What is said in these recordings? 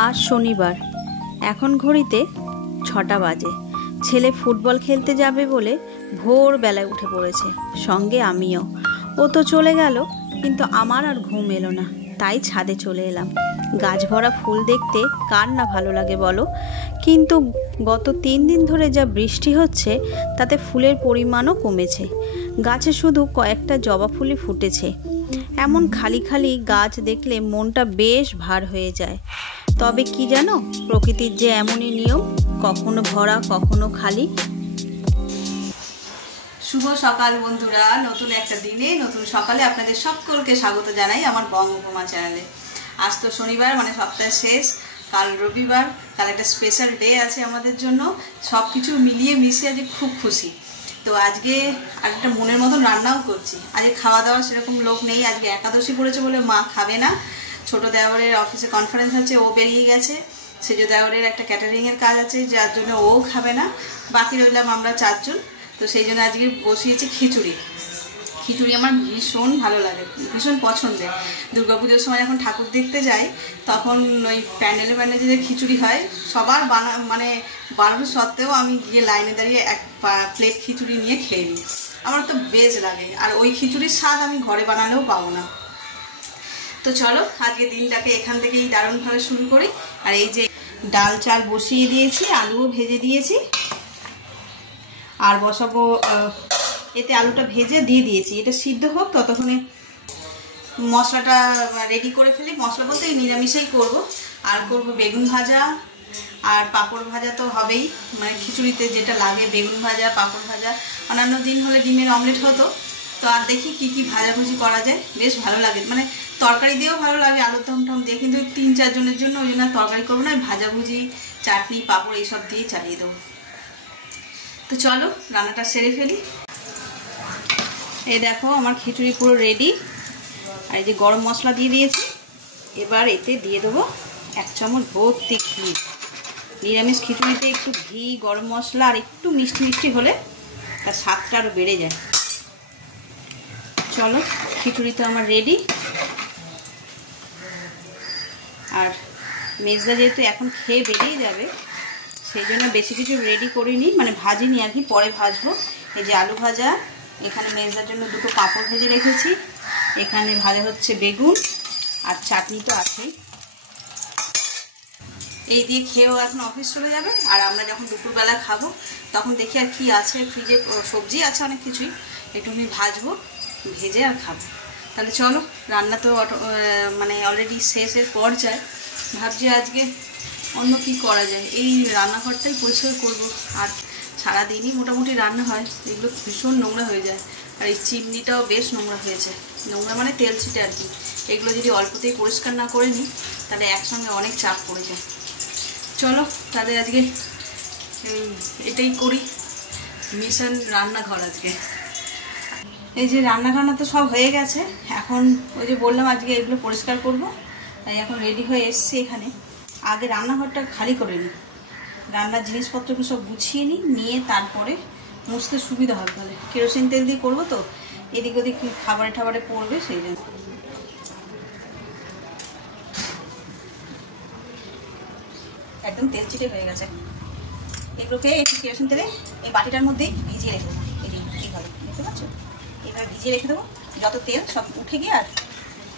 আজ শনিবার, এখন ঘড়িতে 6টা বাজে। ছেলে ফুটবল খেলতে যাবে বলে ভোরবেলায় উঠে পড়েছে, সঙ্গে আমিও। ও তো চলে গেল, কিন্তু আমার আর ঘুম এলো না, তাই ছাদে চলে এলাম। গাছ ভরা ফুল দেখতে কার না ভালো লাগে বলো, কিন্তু গত 3 দিন ধরে যা বৃষ্টি হচ্ছে তাতে ফুলের পরিমাণও কমেছে। গাছে শুধু কয়েকটা জবা ফুলই ফুটেছে। এমন খালি খালি গাছ দেখলে মনটা বেশ ভার হয়ে যায়। তবে কি জানো, প্রকৃতির যে এমনই নিয়ম, কখনো ভরা কখনো খালি। শুভ সকাল বন্ধুরা, নতুন একটা দিনে নতুন সকালে আপনাদের সকলকে স্বাগত জানাই আমার বঙ্গোপমা চ্যানেলে। আজ তো শনিবার, মানে সপ্তাহের শেষ, কাল রবিবার, কাল একটা স্পেশাল ডে আছে আমাদের জন্য। সব কিছু মিলিয়ে মিশিয়ে আজকে খুব খুশি। তো আজকে একটা মনের মতন রান্নাও করছি। আজকে খাওয়া দাওয়া সেরকম লোক নেই, আজকে একাদশী পড়েছে বলে মা খাবে না। ছোটো দেওরের অফিসে কনফারেন্স আছে, ও বেরিয়ে গেছে। সেজ দেওরের একটা ক্যাটারিংয়ের কাজ আছে, যার জন্য ও খাবে না। বাকি রইলাম আমরা 4 জন। তো সেই জন্য আজকে বসিয়েছি খিচুড়ি। খিচুড়ি আমার ভীষণ ভালো লাগে, ভীষণ পছন্দের। দুর্গাপুজোর সময় যখন ঠাকুর দেখতে যাই, তখন ওই প্যান্ডেলে যে খিচুড়ি হয়, সবার মানে বানানো সত্ত্বেও আমি গিয়ে লাইনে দাঁড়িয়ে এক প্লেট খিচুড়ি নিয়ে খেয়ে নিই। আমার তো বেশ লাগে, আর ওই খিচুড়ির স্বাদ আমি ঘরে বানালেও পাবো না। তো চলো আজকে দিনটাকে এখান থেকেই দারুণভাবে শুরু করি। আর এই যে ডাল চাল বসিয়ে দিয়েছি, আলুও ভেজে দিয়েছি, আর বসাবো এতে আলুটা ভেজে দিয়ে দিয়েছি। এটা সিদ্ধ হোক, ততক্ষণে মশলাটা রেডি করে ফেলি। মশলা বলতে এই নিরামিষেই করব। আর করব বেগুন ভাজা আর পাঁপড় ভাজা তো হবেই, মানে খিচুড়িতে যেটা লাগে বেগুন ভাজা, পাঁপড় ভাজা। অন্যান্য দিন হলে ডিমের অমলেট হতো। তো আর দেখি কি কি ভাজাভুজি করা যায়, বেশ ভালো লাগে। মানে তরকারি দিয়েও ভালো লাগে, আলুর দম টম দিয়ে, কিন্তু 3-4 জনের জন্য ওই জন্য তরকারি করবো না, ভাজাভুজি, চাটনি, পাঁপড় এইসব দিয়ে চালিয়ে দেবো। তো চলো রান্নাটা সেরে ফেলি। এই দেখো আমার খিচুড়ি পুরো রেডি। আর এই যে গরম মশলা দিয়ে দিয়েছি। এবার এতে দিয়ে দেবো 1 চামচ ভর্তি ঘি। নিরামিষ খিচুড়িতে একটু ঘি, গরম মশলা আর একটু মিষ্টি মিষ্টি হলে তার স্বাদটা আরও বেড়ে যায়। চলো খিচুড়ি তো আমার রেডি। আর মেজদা যেহেতু এখন খেয়ে বেরিয়ে যাবে, সেই জন্য বেশি কিছু রেডি করিনি, মানে ভাজিনি আর কি, পরে ভাজবো। এই যে আলু ভাজা, এখানে মেজদার জন্য 2টো পাঁপড় ভেজে রেখেছি, এখানে ভাজা হচ্ছে বেগুন, আর চাটনি তো আছেই। এই দিয়ে খেয়েও এখন অফিস চলে যাবে। আর আমরা যখন দুপুরবেলা খাবো তখন দেখি আর কি আছে ফ্রিজে, সবজি আছে অনেক কিছুই, একটু আমি ভাজবো, ভেজে আর খাবো। তাহলে চলো, রান্না তো মানে অলরেডি শেষের পর্যায়ে। ভাবছি আজকে অন্য কি করা যায়, এই রান্নাঘরটাই পরিষ্কার করবো। আর সারাদিনই মোটামুটি রান্না হয়, এগুলো ভীষণ নোংরা হয়ে যায়। আর এই চিমনিটাও বেশ নোংরা হয়েছে, নোংরা মানে তেল ছিটে আর কি। এগুলো যদি অল্পতেই পরিষ্কার না করে নিই, তাহলে একসঙ্গে অনেক চাপ পড়ে যায়। চলো তাহলে আজকে এটাই করি, মিশন রান্নাঘর আজকে। এই যে রান্না তো সব হয়ে গেছে, এখন ওই যে বললাম আজকে এগুলো পরিষ্কার করব, তাই এখন রেডি হয়ে এসছি এখানে। আগে রান্নাঘরটা খালি করে নিই, রান্নার জিনিসপত্রগুলো সব গুছিয়ে নিয়ে তারপরে মুছতে সুবিধা হবে। তাহলে কেরোসিন তেল দিয়ে করবো তো, এদিক ওদিক খাবারে টাবারে পড়বে, সেই জন্য। একদম তেল চিটে হয়ে গেছে, এগুলোকে একটু কেরোসিন তেলে এই বাটিটার মধ্যেই ভিজিয়ে রেখে দেবো। এইভাবে দেখতে পাচ্ছ, এইভাবে ভিজিয়ে রেখে দেবো, যত তেল সব উঠে গিয়ে আর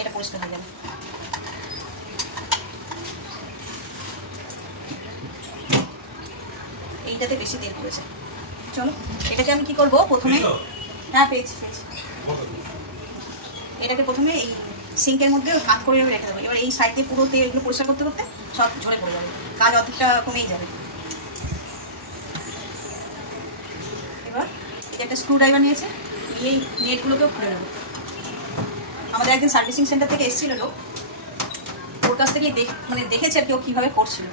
এটা পরিষ্কার হয়ে যাবে। এইটাতে বেশি তেল পড়েছে। চলো এটাকে আমি কি করবো প্রথমে, হ্যাঁ পেয়েছি, এটাকে প্রথমে এই সিঙ্কের মধ্যে হাত করে রেখে দেবো। এবার এই সাইড দিয়ে পুরো তেলগুলো পরিষ্কার করতে করতে সব ঝরে পড়ে যাবে, কাজ অর্ধেকটা কমেই যাবে। এবার এই যে একটা স্ক্রু ড্রাইভার নিয়েছে, নিয়ে এই নেটগুলোকেও খুলে নেবো। আমাদের একদিন সার্ভিসিং সেন্টার থেকে এসেছিল লোক, ওর কাছ থেকে মানে দেখেছে আর কি ও কীভাবে করছিল।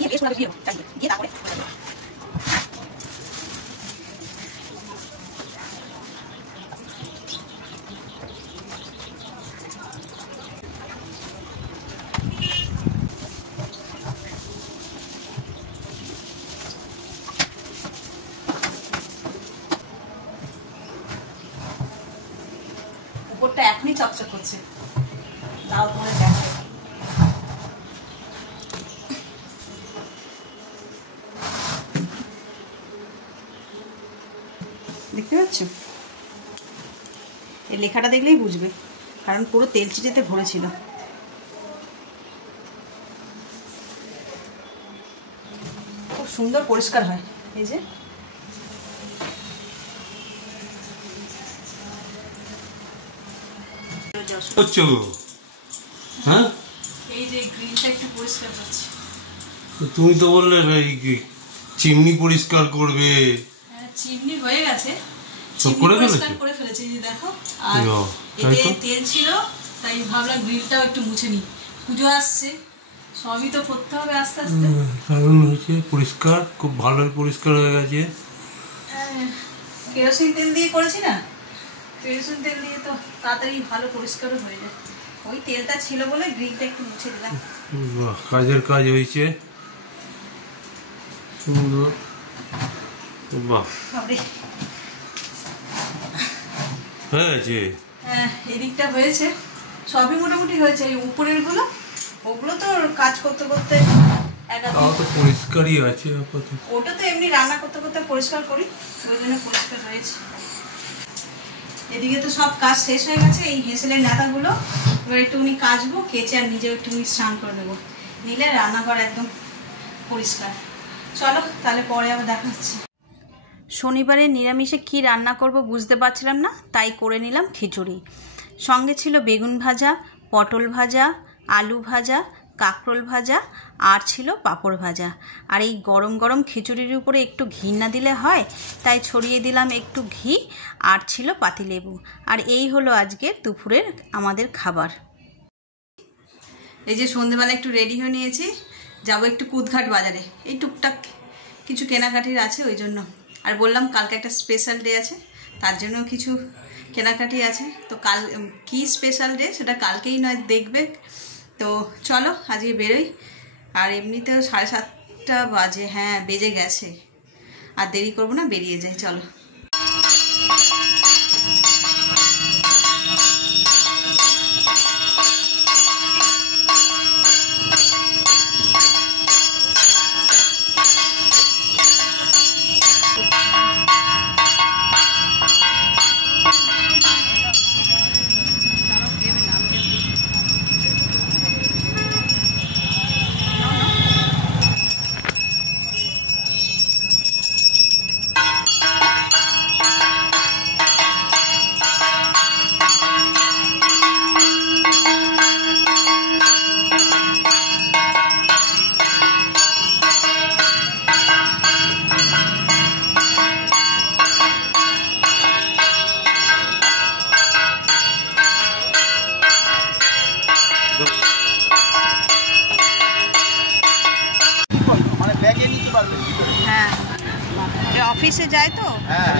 দিয়ে বেশ দিয়ে তারপরে ওপরটা এখনই চকচক করছে। দাও করে দেখো। দেখতে পাচ্ছ? এই লেখাটা দেখলেই বুঝবে, কারণ পুরো তেল চিটেতে ভরেছিল। খুব সুন্দর পরিষ্কার হয়। এই যে হ্যাঁ, এই যে গ্রিলটা একটু পরিষ্কার করছি। তুমি তো বললে চিমনি পরিষ্কার করবে। চিমনি হয়ে গেছে, সব করে পরিষ্কার করে ফেলেছি। এই যে দেখো, আর এতে তেল ছিল, তাই ভাবলাম গ্রিলটাও একটু মুছে নিই। পুজো আসছে, সবই তো করতে হবে আস্তে আস্তে। কারণ হয়েছে পরিষ্কার, খুব ভালোই পরিষ্কার হয়ে গেছে। কেরোসিন তেল দিয়ে করেছি না, কেরোসিন তেল দিয়ে তো তাড়াতাড়ি ভালো পরিষ্কারও হয়ে যায়। ওই তেলটা ছিল বলে গ্রিলটা একটু মুছে দিলাম। কাজের কাজ হয়েছে সুন্দর। বাহ, হয়ে গেছে। হ্যাঁ, এদিকটা হয়েছে, সবই মোটামুটি হয়েছে। এই উপরের গুলো, ওগুলো তো কাজ করতে করতে পরিষ্কারই আছে। ওটা তো এমনি রান্না করতে করতে পরিষ্কার করি, ওই জন্য পরিষ্কার হয়েছে। এদিকে তো সব কাজ শেষ হয়ে গেছে। এই হেঁসেলের নেতাগুলো এবার একটুখানি কাচবো, কেচে আর নিজেও একটুখানি স্নান করে দেবো, নিলে রান্নাঘর একদম পরিষ্কার। চলো তাহলে পরে আবার দেখা হচ্ছে। শনিবারে নিরামিষে কি রান্না করব বুঝতে পারছিলাম না, তাই করে নিলাম খিচুড়ি। সঙ্গে ছিল বেগুন ভাজা, পটল ভাজা, আলু ভাজা, কাঁকরোল ভাজা, আর ছিল পাঁপড় ভাজা। আর এই গরম গরম খিচুড়ির উপরে একটু ঘি না দিলে হয়, তাই ছড়িয়ে দিলাম একটু ঘি, আর ছিল পাতিলেবু। আর এই হলো আজকের দুপুরের আমাদের খাবার। এই যে সন্ধেবেলা একটু রেডি হয়ে নিয়েছি, যাবো একটু কুদঘাট বাজারে, এই টুকটাক কিছু কেনাকাটির আছে ওই জন্য। আর বললাম কালকে একটা স্পেশাল ডে আছে, তার জন্য কিছু কেনাকাটি আছে। তো কাল কি স্পেশাল ডে সেটা কালকেই নয় দেখবে। তো চলো আজকে বেরোই। আর এমনিতেও 7:30 বাজে, হ্যাঁ বেজে গেছে। আর দেরি করবো না, বেরিয়ে যাই চলো। হ্যাঁ, অফিসে যায় তো। হ্যাঁ,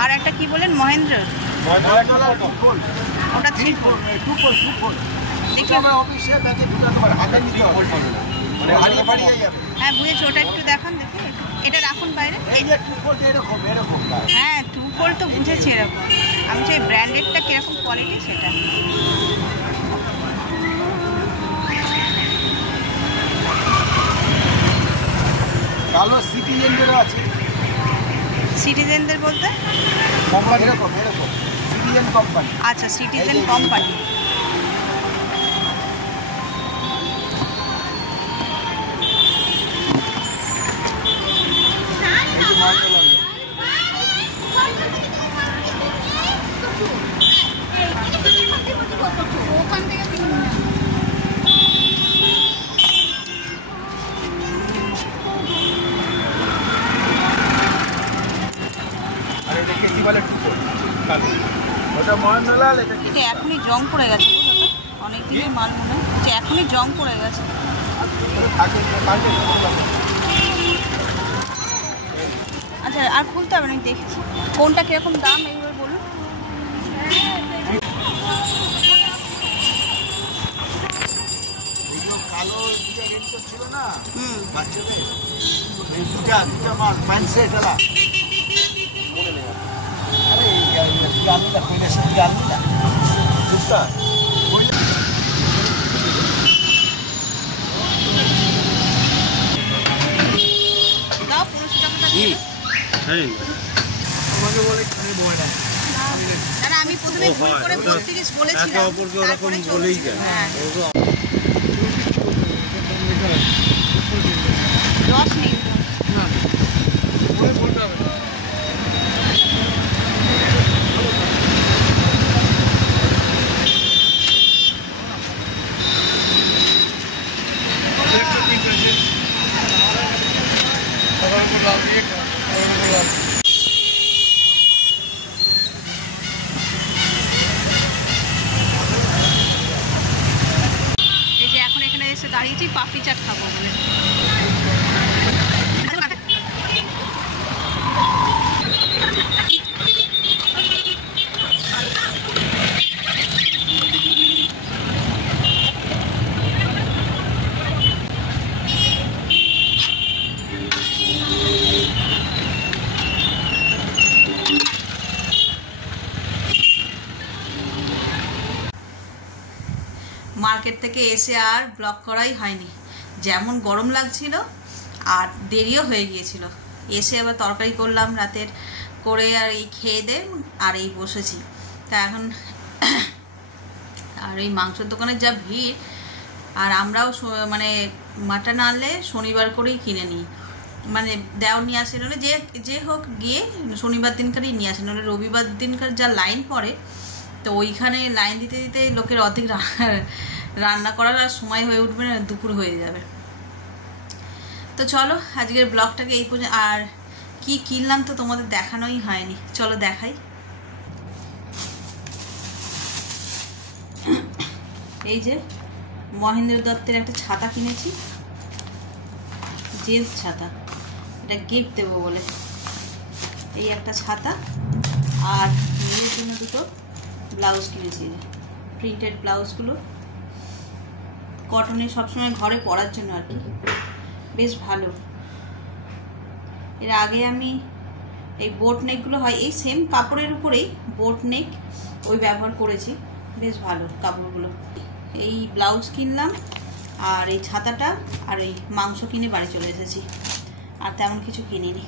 আর একটা কি বলেন, মহেন্দ্র, ওটা 3 4 দেখি আমরা অফিসে ব্যাগে ঢুকাতে পারি, হাতে নিতে হবে, মানে হারিয়ে পারিয়ে যাবে। হ্যাঁ বুঝেছি, ওটা একটু দেখান দেখি, এটা রাখুন বাইরে। এই যে 2 4 এরকম হ্যাঁ 2 4 তো বুঝেছি এরকম। আমি চাই ব্র্যান্ডেডটা কিরকম কোয়ালিটি সেটা। কালো সিটিজেনদের আছে। সিটিজেনদের বলতে কোম্পানি এরকম সিটিজেন কোম্পানি। আচ্ছা, সিটিজেন কোম্পানি। এটা এখনই জং পড়ে গেছে, অনেক দিনের মাল মনে হচ্ছে, এখনই জং পড়ে গেছে। আচ্ছা, আর খুলতে হবে না, দেখছি কোনটা কিরকম দাম এইভাবে বলুন। কালো দুটা রেঞ্জ ছিল না হুম বাচ্চাদের, এই দুটা মাল প্যান্ট সেট এলা আরে আলুটা কৈলাসের দিকে আলুটা বুঝতা দাও 1500 টাকাটা দিয়ে আমাকে বলে খানে বই না দাদা আমি প্রথমে ভুল করে 32 বলেছিলাম অপরকে ওরকম বলেই যায়। হ্যাঁ 10 নেই এই যে এখন এখানে এসে দাঁড়িয়েছি পাপড়ি চাট খাবো বলে। মার্কেট থেকে এসে আর ব্লগ করাই হয়নি, যেমন গরম লাগছিল আর দেরিও হয়ে গিয়েছিল। এসে আবার তরকারি করলাম রাতের করে আর এই খেয়ে দে আর এই বসেছি। তা এখন আর এই মাংসের দোকানের যা ভিড়, আর আমরাও মানে মাটন আনলে শনিবার করেই কিনে নিই, মানে দেওয়া নিয়ে আসে, নাহলে যে হোক গিয়ে শনিবার দিনকারই নিয়ে আসে, নাহলে রবিবার দিনকার যা লাইন পড়ে, তো ওইখানে লাইন দিতে দিতে লোকের অর্ধেক রান্না করার আর সময় হয়ে উঠবে না, দুপুর হয়ে যাবে। তো চলো আজকের ব্লগটাকে এই পর্যন্ত, আর কি কিনলাম তো তোমাদের দেখানোই হয়নি, চলো দেখাই। এই যে মহেন্দ্র দত্তের একটা ছাতা কিনেছি, জেন্টস ছাতা, এটা গিফট দেবো বলে। এই একটা ছাতা, আর মেয়ের জন্য দুটো ব্লাউজ কিনেছি, প্রিন্টেড ব্লাউজগুলো কটনের, সবসময় ঘরে পরার জন্য আর কি, বেশ ভালো। এর আগে আমি এই বোট নেকগুলো হয় এই সেম কাপড়ের উপরেই বোট নেক ওই ব্যবহার করেছি, বেশ ভালো কাপড়গুলো। এই ব্লাউজ কিনলাম আর এই ছাতাটা আর এই মাংস কিনে বাড়ি চলে এসেছি, আর তেমন কিছু কিনিনি।